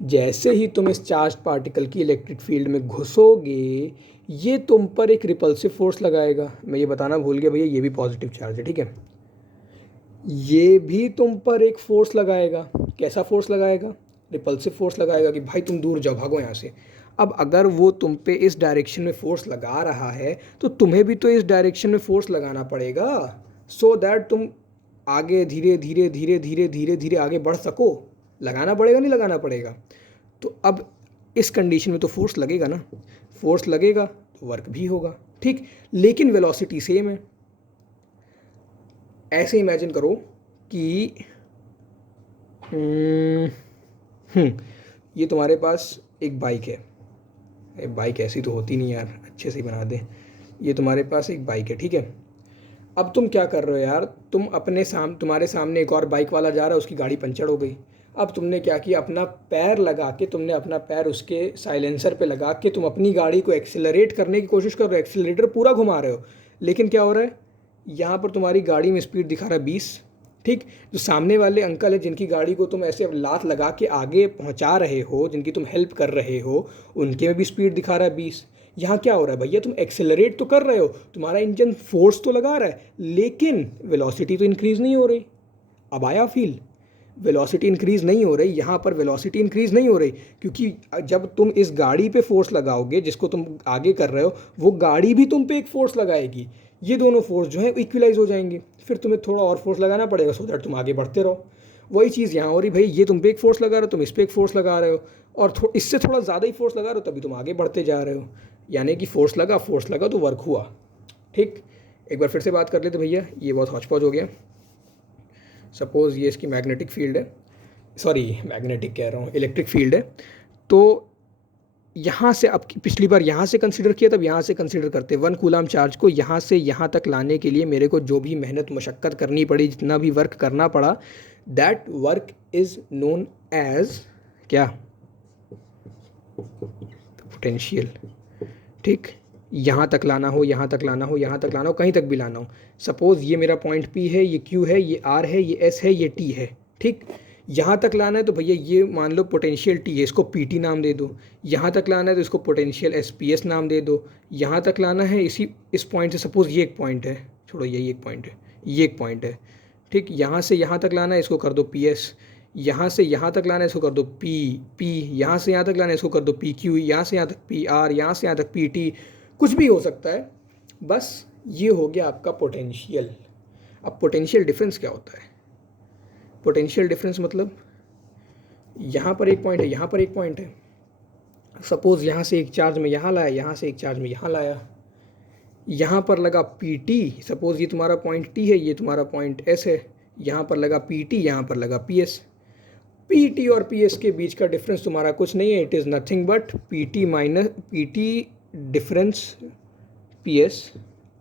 जैसे ही तुम इस चार्ज पार्टिकल की इलेक्ट्रिक फील्ड में घुसोगे ये तुम पर एक रिपल्सिव फोर्स लगाएगा। मैं ये बताना भूल गया भैया, ये भी पॉजिटिव चार्ज है, ठीक है। ये भी तुम पर एक फोर्स लगाएगा। कैसा फोर्स लगाएगा? रिपल्सिव फोर्स लगाएगा कि भाई तुम दूर जाओ, भागो यहाँ से। अब अगर वो तुम पे इस डायरेक्शन में फोर्स लगा रहा है तो तुम्हें भी तो इस डायरेक्शन में फोर्स लगाना पड़ेगा, सो दैट तुम आगे धीरे धीरे धीरे धीरे धीरे धीरे आगे बढ़ सको। लगाना पड़ेगा, नहीं लगाना पड़ेगा? तो अब इस कंडीशन में तो फोर्स लगेगा ना, फोर्स लगेगा तो वर्क भी होगा, ठीक। लेकिन वेलोसिटी सेम है। ऐसे इमेजिन करो कि ये तुम्हारे पास एक बाइक है, बाइक ऐसी तो होती नहीं यार, अच्छे से ही बना दें। ये तुम्हारे पास एक बाइक है, ठीक है। अब तुम क्या कर रहे हो यार, तुम्हारे सामने एक और बाइक वाला जा रहा है, उसकी गाड़ी पंचर हो गई। अब तुमने क्या किया, अपना पैर लगा के, तुमने अपना पैर उसके साइलेंसर पे लगा के तुम अपनी गाड़ी को एक्सेलरेट करने की कोशिश कर रहे हो, एक्सेलरेटर पूरा घुमा रहे हो। लेकिन क्या हो रहा है, यहाँ पर तुम्हारी गाड़ी में स्पीड दिखा रहा है 20, ठीक। जो सामने वाले अंकल है जिनकी गाड़ी को तुम ऐसे लात लगा के आगे पहुँचा रहे हो, जिनकी तुम हेल्प कर रहे हो, उनके में भी स्पीड दिखा रहा है 20। यहाँ क्या हो रहा है भैया, तुम एक्सेलरेट तो कर रहे हो, तुम्हारा इंजन फोर्स तो लगा रहा है, लेकिन वेलोसिटी तो इंक्रीज़ नहीं हो रही। अब आया फील, वेलोसिटी इंक्रीज़ नहीं हो रही, यहाँ पर वेलोसिटी इंक्रीज़ नहीं हो रही, क्योंकि जब तुम इस गाड़ी पे फोर्स लगाओगे जिसको तुम आगे कर रहे हो, वो गाड़ी भी तुम पे एक फोर्स लगाएगी। ये दोनों फोर्स जो है इक्वलाइज हो जाएंगे, फिर तुम्हें थोड़ा और फोर्स लगाना पड़ेगा सो दैट तुम आगे बढ़ते रहो। वही चीज़ यहाँ हो रही भाई, ये तुम पे एक फोर्स लगा रहे हो, तुम इस पर एक फोर्स लगा रहे हो, और इससे थोड़ा ज़्यादा ही फोर्स लगा रहे हो, तभी तुम आगे बढ़ते जा रहे हो। यानी कि फोर्स लगा तो वर्क हुआ, ठीक। एक बार फिर से बात कर लेते भैया, ये बहुत हौच पौच हो गया। सपोज़ ये इसकी मैग्नेटिक फील्ड है, सॉरी मैग्नेटिक कह रहा हूँ, इलेक्ट्रिक फील्ड है। तो यहाँ से, अब पिछली बार यहाँ से कंसिडर किया, तब यहाँ से कंसिडर करते, 1 कूलाम चार्ज को यहाँ से यहाँ तक लाने के लिए मेरे को जो भी मेहनत मशक्क़त करनी पड़ी, जितना भी वर्क करना पड़ा, that work is known as क्या, पोटेंशियल, ठीक। यहाँ तक लाना हो, यहाँ तक लाना हो, यहाँ तक लाना हो, कहीं तक भी लाना हो। सपोज़ ये मेरा पॉइंट P है, ये Q है, ये R है, ये S है, ये T है, ठीक। यहाँ तक लाना है तो भैया ये मान लो पोटेंशियल T है, इसको PT नाम दे दो। यहाँ तक लाना है तो इसको पोटेंशियल SPS नाम दे दो। यहाँ तक लाना है इस पॉइंट से, सपोज़ ये एक पॉइंट है, छोड़ो यही एक पॉइंट है, ये एक पॉइंट है, ठीक। यहाँ से यहाँ तक लाना है, इसको कर दो PS। यहाँ से यहाँ तक लाना है, इसको कर दो P। यहाँ से यहाँ तक लाना है, इसको कर दो PQ। यहाँ से यहाँ तक PR, यहाँ से यहाँ तक PT, कुछ भी हो सकता है। बस ये हो गया आपका पोटेंशियल। अब पोटेंशियल डिफरेंस क्या होता है, पोटेंशियल डिफरेंस मतलब यहाँ पर एक पॉइंट है, यहाँ पर एक पॉइंट है। सपोज़ यहाँ से एक चार्ज में यहाँ लाया, यहाँ से एक चार्ज में यहाँ लाया, यहाँ पर लगा PT। सपोज़ ये तुम्हारा पॉइंट T है, ये तुम्हारा पॉइंट S है, यहाँ पर लगा PT, यहाँ पर लगा PS। PT और PS के बीच का डिफरेंस तुम्हारा कुछ नहीं है, it is nothing but PT minus PT difference PS,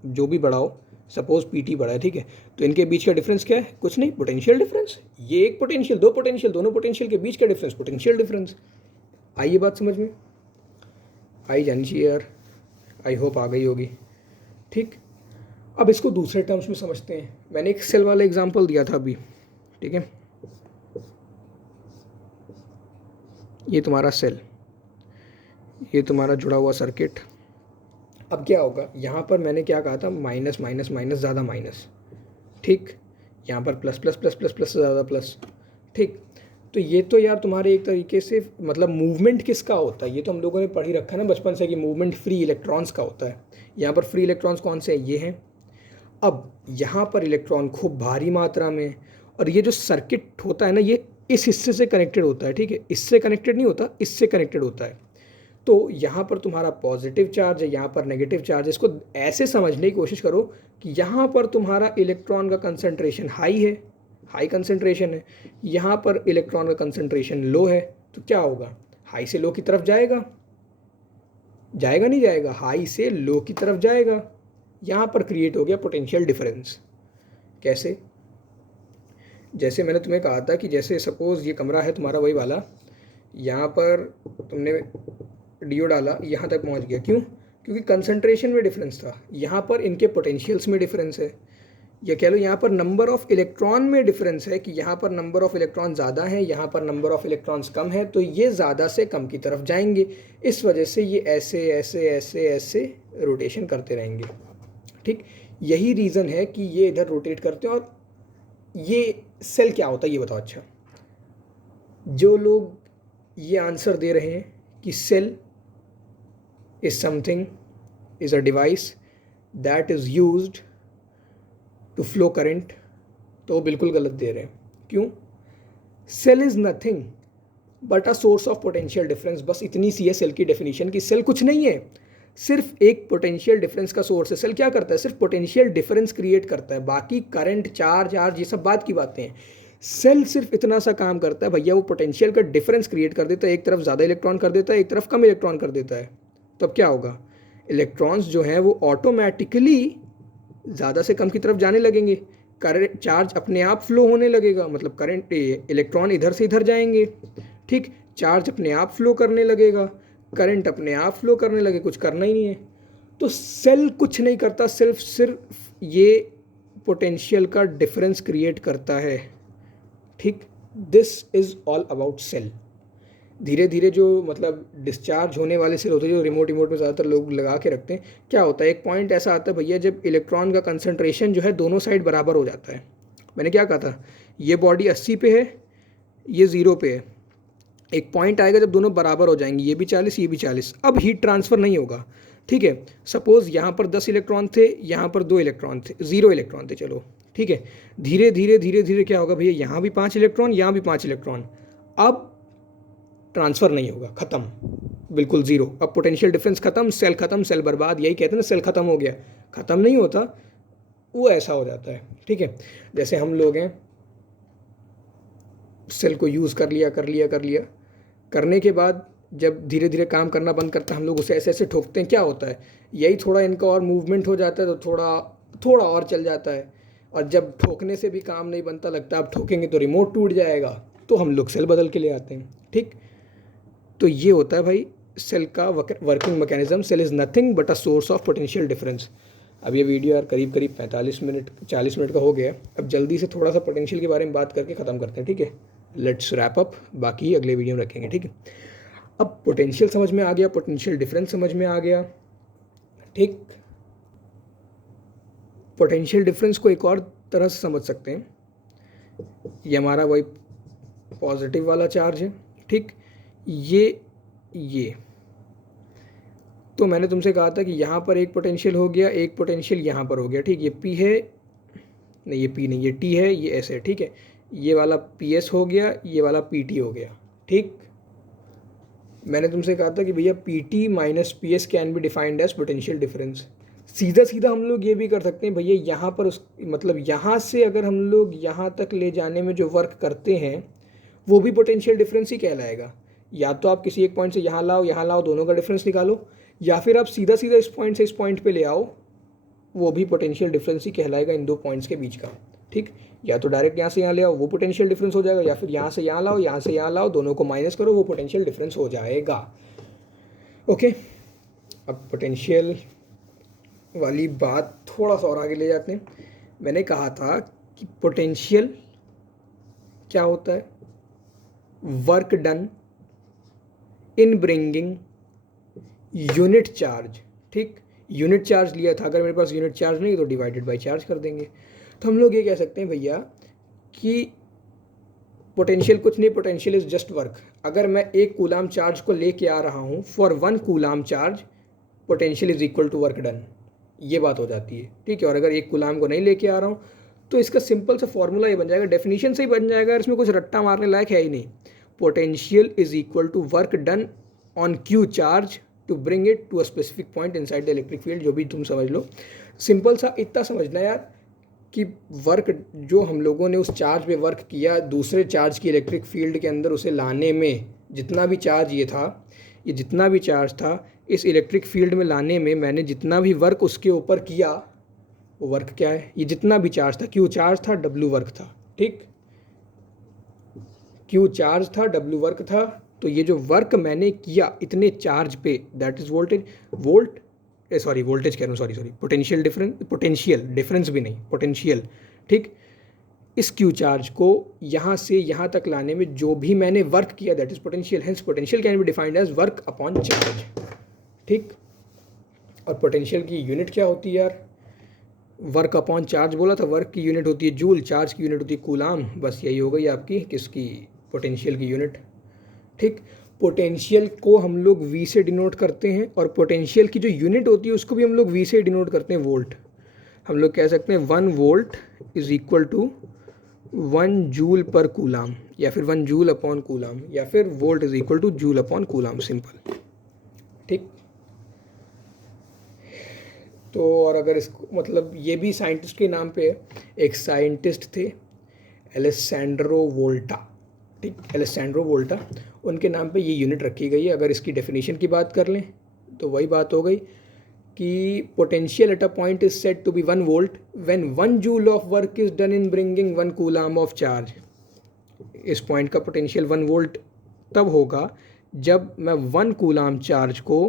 जो भी बढ़ाओ, सपोज PT बढ़ा है, ठीक है, तो इनके बीच का डिफरेंस क्या है, कुछ नहीं, पोटेंशियल डिफरेंस। ये एक पोटेंशियल, दो पोटेंशियल, दोनों पोटेंशियल के बीच का डिफरेंस पोटेंशियल डिफरेंस। आइए बात समझ में आई जानी चाहिए यार, आई होप आ गई होगी, ठीक। अब इसको दूसरे टर्म्स में समझते हैं। मैंने एक सेल वाला एग्जांपल दिया था अभी, ठीक है। ये तुम्हारा सेल, ये तुम्हारा जुड़ा हुआ सर्किट। अब क्या होगा, यहाँ पर मैंने क्या कहा था, माइनस माइनस माइनस ज़्यादा माइनस, ठीक। यहाँ पर plus plus plus plus plus ज़्यादा प्लस, ठीक। तो ये तो यार तुम्हारे एक तरीके से मतलब मूवमेंट किसका होता है, ये तो हम लोगों ने पढ़ ही रखा है ना बचपन से कि मूवमेंट फ्री इलेक्ट्रॉन्स का होता है। यहाँ पर फ्री इलेक्ट्रॉन्स कौन से हैं, ये हैं। अब यहाँ पर इलेक्ट्रॉन खूब भारी मात्रा में, और ये जो सर्किट होता है ना, ये इस हिस्से से कनेक्टेड होता है, ठीक है, इससे कनेक्टेड नहीं होता, इससे कनेक्टेड होता है। तो यहाँ पर तुम्हारा पॉजिटिव चार्ज है, यहाँ पर नेगेटिव चार्ज है। इसको ऐसे समझने की कोशिश करो कि यहाँ पर तुम्हारा इलेक्ट्रॉन का कंसंट्रेशन हाई है, हाई कंसंट्रेशन है, यहाँ पर इलेक्ट्रॉन का कंसंट्रेशन लो है। तो क्या होगा, हाई से लो की तरफ जाएगा, जाएगा नहीं जाएगा, हाई से लो की तरफ जाएगा। यहाँ पर क्रिएट हो गया पोटेंशियल डिफरेंस। कैसे, जैसे मैंने तुम्हें कहा था कि जैसे सपोज़ ये कमरा है तुम्हारा वही वाला, यहाँ पर तुमने डीओ डाला, यहाँ तक पहुँच गया, क्यों, क्योंकि कंसंट्रेशन में डिफरेंस था। यहाँ पर इनके पोटेंशियल्स में डिफरेंस है, या कह लो यहाँ पर नंबर ऑफ़ इलेक्ट्रॉन में डिफरेंस है कि यहाँ पर नंबर ऑफ़ इलेक्ट्रॉन ज़्यादा है, यहाँ पर नंबर ऑफ़ इलेक्ट्रॉन्स कम है, तो ये ज़्यादा से कम की तरफ जाएंगे। इस वजह से ये ऐसे ऐसे ऐसे ऐसे रोटेशन करते रहेंगे, ठीक। यही रीज़न है कि ये इधर रोटेट करते हैं। और ये सेल क्या होता है ये बताओ। अच्छा, जो लोग ये आंसर दे रहे हैं कि cell is something, is a device that is used to flow current, तो वो बिल्कुल गलत दे रहे हैं। क्यों, cell is nothing but a source of potential difference. बस इतनी सी है सेल की डेफिनेशन की। सेल कुछ नहीं है, सिर्फ एक पोटेंशियल डिफरेंस का सोर्स है। सेल क्या करता है? सिर्फ पोटेंशियल डिफरेंस क्रिएट करता है, बाकी करंट, चार्ज ये सब बात की बातें हैं। सेल सिर्फ इतना सा काम करता है भैया, वो पोटेंशियल का डिफरेंस क्रिएट कर देता है, एक तरफ ज़्यादा इलेक्ट्रॉन कर देता है, एक तरफ कम इलेक्ट्रॉन कर देता है। तब क्या होगा? इलेक्ट्रॉन्स जो हैं वो ऑटोमेटिकली ज़्यादा से कम की तरफ जाने लगेंगे, करंट, चार्ज अपने आप फ्लो होने लगेगा, मतलब करंट, इलेक्ट्रॉन इधर से इधर जाएंगे, ठीक, चार्ज अपने आप फ्लो करने लगेगा, करंट अपने आप फ्लो करने लगे, कुछ करना ही नहीं है। तो सेल कुछ नहीं करता, सिर्फ ये पोटेंशियल का डिफरेंस क्रिएट करता है, ठीक। This is all about cell. धीरे धीरे जो मतलब डिस्चार्ज होने वाले सेल होते हैं, जो रिमोट में ज़्यादातर लोग लगा के रखते हैं, क्या होता है, एक पॉइंट ऐसा आता है भैया जब इलेक्ट्रॉन का कंसंट्रेशन जो है दोनों साइड बराबर हो जाता है। मैंने क्या कहा था, ये बॉडी 80 पे है, ये 0 पे है। एक पॉइंट आएगा जब दोनों बराबर हो जाएंगे, ये भी 40 ये भी 40। अब हीट ट्रांसफ़र नहीं होगा, ठीक है। सपोज़ यहाँ पर 10 इलेक्ट्रॉन थे, यहाँ पर 2 इलेक्ट्रॉन थे, 0 इलेक्ट्रॉन थे, चलो ठीक है। धीरे धीरे क्या होगा भैया, यहाँ भी 5 इलेक्ट्रॉन, यहाँ भी 5 इलेक्ट्रॉन। अब ट्रांसफ़र नहीं होगा, ख़त्म, बिल्कुल ज़ीरो। अब पोटेंशियल डिफरेंस ख़त्म, सेल बर्बाद। यही कहते हैं ना, सेल ख़त्म हो गया। ख़त्म नहीं होता, वो ऐसा हो जाता है, ठीक है। जैसे हम लोग हैं, सेल को यूज़ कर लिया, करने के बाद जब धीरे धीरे काम करना बंद करता है, हम लोग उसे ऐसे ऐसे ठोकते हैं, क्या होता है, यही थोड़ा इनका और मूवमेंट हो जाता है, तो थोड़ा और चल जाता है। और जब ठोकने से भी काम नहीं बनता, लगता है अब ठोकेंगे तो रिमोट टूट जाएगा, तो हम लोग सेल बदल के ले आते हैं, ठीक। तो ये होता है भाई सेल का working mechanism. Cell is nothing but a source of potential difference. अब ये वीडियो यार करीब 40 मिनट का हो गया। अब जल्दी से थोड़ा सा पोटेंशियल के बारे में बात करके ख़त्म करते हैं, ठीक है। लेट्स रैप अप, बाकी अगले वीडियो में रखेंगे, ठीक है। अब पोटेंशियल समझ में आ गया, पोटेंशियल डिफरेंस समझ में आ गया, ठीक। पोटेंशियल डिफरेंस को एक और तरह से समझ सकते हैं, ये हमारा वही पॉजिटिव वाला चार्ज है, ठीक। ये तो मैंने तुमसे कहा था कि यहाँ पर एक पोटेंशियल हो गया, एक पोटेंशियल यहाँ पर हो गया, ठीक। ये P है, नहीं ये P नहीं, ये T है, ये S है, ठीक है। ये वाला PS हो गया, ये वाला PT हो गया, ठीक। मैंने तुमसे कहा था कि भैया PT minus PS can be defined as potential difference. सीधा हम लोग ये भी कर सकते हैं भैया, यहाँ पर उस मतलब यहाँ से अगर हम लोग यहाँ तक ले जाने में जो वर्क करते हैं वो भी पोटेंशियल डिफरेंस ही कहलाएगा। या तो आप किसी एक पॉइंट से यहाँ लाओ, दोनों का डिफरेंस निकालो, या फिर आप सीधा इस पॉइंट से इस पॉइंट पे ले आओ, वो भी पोटेंशियल डिफरेंस ही कहलाएगा इन दो पॉइंट्स के बीच का, ठीक। या तो डायरेक्ट यहाँ से यहाँ ले आओ, वो पोटेंशियल डिफरेंस हो जाएगा, या फिर यहाँ से यहाँ लाओ, यहाँ से यहाँ लाओ, दोनों को माइनस करो, वो पोटेंशियल डिफरेंस हो जाएगा, ओके। अब पोटेंशियल वाली बात थोड़ा सा और आगे ले जाते हैं। मैंने कहा था कि पोटेंशियल क्या होता है, work done in bringing unit charge, ठीक। यूनिट चार्ज लिया था, अगर मेरे पास यूनिट चार्ज नहीं तो डिवाइडेड बाय चार्ज कर देंगे। तो हम लोग ये कह सकते हैं भैया कि पोटेंशियल कुछ नहीं, पोटेंशियल इज जस्ट वर्क। अगर मैं 1 कूलाम चार्ज को लेके आ रहा हूँ, for 1 coulomb charge potential is equal to work done, ये बात हो जाती है, ठीक है। और अगर 1 कूलाम को नहीं लेके आ रहा हूँ तो इसका सिंपल सा फॉर्मूला ये बन जाएगा, डेफिनेशन से ही बन जाएगा, इसमें कुछ रट्टा मारने लायक है ही नहीं। Potential is equal to work done on Q charge to bring it to a specific point inside the electric field. जो भी तुम समझ लो, सिंपल सा इतना समझना यार कि वर्क जो हम लोगों ने उस चार्ज पे वर्क किया, दूसरे चार्ज की इलेक्ट्रिक फील्ड के अंदर उसे लाने में जितना भी चार्ज ये जितना भी चार्ज था इस इलेक्ट्रिक फील्ड में लाने में मैंने जितना भी वर्क उसके ऊपर किया, वो वर्क क्या है, ये जितना भी चार्ज था, Q चार्ज था, W वर्क था, ठीक। Q चार्ज था, W वर्क था, तो ये जो वर्क मैंने किया इतने चार्ज पे, दैट इज वोल्टेज, वोल्टेज कह रहा हूँ, सॉरी, पोटेंशियल डिफरेंस भी नहीं, पोटेंशियल, ठीक। इस Q चार्ज को यहाँ से यहाँ तक लाने में जो भी मैंने वर्क किया, that is potential, hence potential can be defined as work upon charge, ठीक। और पोटेंशियल की यूनिट क्या होती है यार, वर्क अपॉन चार्ज बोला था, वर्क की यूनिट होती है जूल, चार्ज की यूनिट होती है कूलाम, बस यही हो गई आपकी किसकी, पोटेंशियल की यूनिट, ठीक। पोटेंशियल को हम लोग V से डिनोट करते हैं, और पोटेंशियल की जो यूनिट होती है उसको भी हम लोग V से डिनोट करते हैं, वोल्ट। हम लोग कह सकते हैं 1 volt is equal to 1 joule per coulomb, या फिर 1 जूल अपॉन कूलाम, या फिर volt is equal to joule upon coulomb, simple. ठीक। तो और अगर इसको मतलब ये भी साइंटिस्ट के नाम पे है, एक साइंटिस्ट थे एलेसैंड्रो वोल्टा, ठीक, एलेसैंड्रो वोल्टा, उनके नाम पे ये यूनिट रखी गई है। अगर इसकी डेफिनेशन की बात कर लें तो वही बात हो गई कि potential at a point is said to be 1 volt when 1 joule of work is done in bringing 1 coulomb of charge. इस पॉइंट का पोटेंशियल 1 वोल्ट तब होगा जब मैं 1 कूलाम चार्ज को,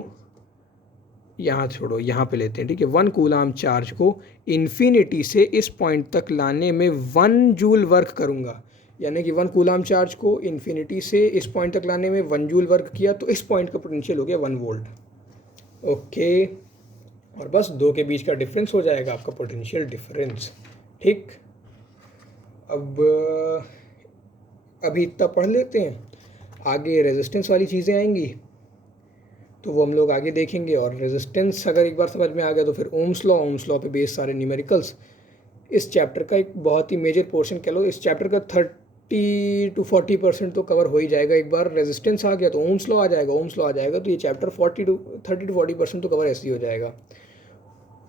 यहाँ छोड़ो यहाँ पे लेते हैं, ठीक है, 1 कूलाम चार्ज को इन्फिनिटी से इस पॉइंट तक लाने में 1 जूल वर्क करूँगा। यानी कि 1 कूलाम चार्ज को इन्फिनिटी से इस पॉइंट तक लाने में 1 जूल वर्क किया, तो इस पॉइंट का पोटेंशियल हो गया 1 वोल्ट। ओके, और बस दो के बीच का डिफरेंस हो जाएगा आपका पोटेंशियल डिफरेंस। ठीक, अब अभी इतना पढ़ लेते हैं, आगे रेजिस्टेंस वाली चीज़ें आएंगी तो वो हम लोग आगे देखेंगे। और रेजिस्टेंस अगर एक बार समझ में आ गया तो फिर ओम्स लॉ पे बेस्ड सारे न्यूमेरिकल्स इस चैप्टर का एक बहुत ही मेजर पोर्शन कह लो। इस चैप्टर का 30 to 40% तो कवर हो ही जाएगा। एक बार रेजिस्टेंस आ गया तो ओम्स लॉ आ जाएगा, ओम्स लॉ आ जाएगा तो ये चैप्टर 30 to 40% तो कवर ऐसे ही हो जाएगा।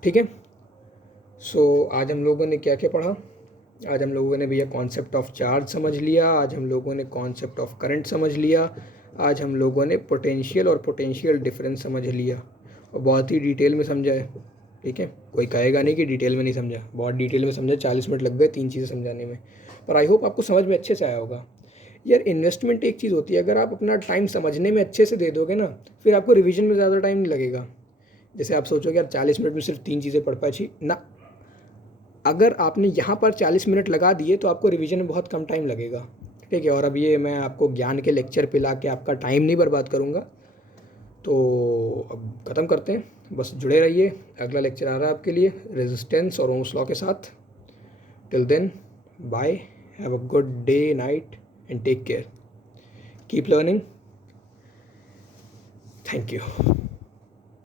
ठीक है, सो आज हम लोगों ने क्या क्या पढ़ा? आज हम लोगों ने भैया कॉन्सेप्ट ऑफ चार्ज समझ लिया, आज हम लोगों ने कॉन्सेप्ट ऑफ करंट समझ लिया, आज हम लोगों ने पोटेंशियल और पोटेंशियल डिफरेंस समझ लिया, और बहुत ही डिटेल में समझा है। ठीक है, कोई कहेगा नहीं कि डिटेल में नहीं समझा, बहुत डिटेल में समझा, 40 मिनट लग गए 3 चीज़ें समझाने में, पर आई होप आपको समझ में अच्छे से आया होगा। यार इन्वेस्टमेंट एक चीज़ होती है, अगर आप अपना टाइम समझने में अच्छे से दे दोगे ना, फिर आपको रिवीजन में ज़्यादा टाइम नहीं लगेगा। जैसे आप सोचोगे यार 40 मिनट में सिर्फ 3 चीज़ें पढ़ पाई ना, अगर आपने यहाँ पर 40 मिनट लगा दिए तो आपको रिवीजन में बहुत कम टाइम लगेगा। ठीक है, और अब ये मैं आपको ज्ञान के लेक्चर पे ला के आपका टाइम नहीं बर्बाद करूँगा, तो अब ख़त्म करते हैं। बस जुड़े रहिए, अगला लेक्चर आ रहा है आपके लिए रेजिस्टेंस और ओम्स लॉ के साथ। Till then bye, have a good day, night and take care, keep learning, thank you.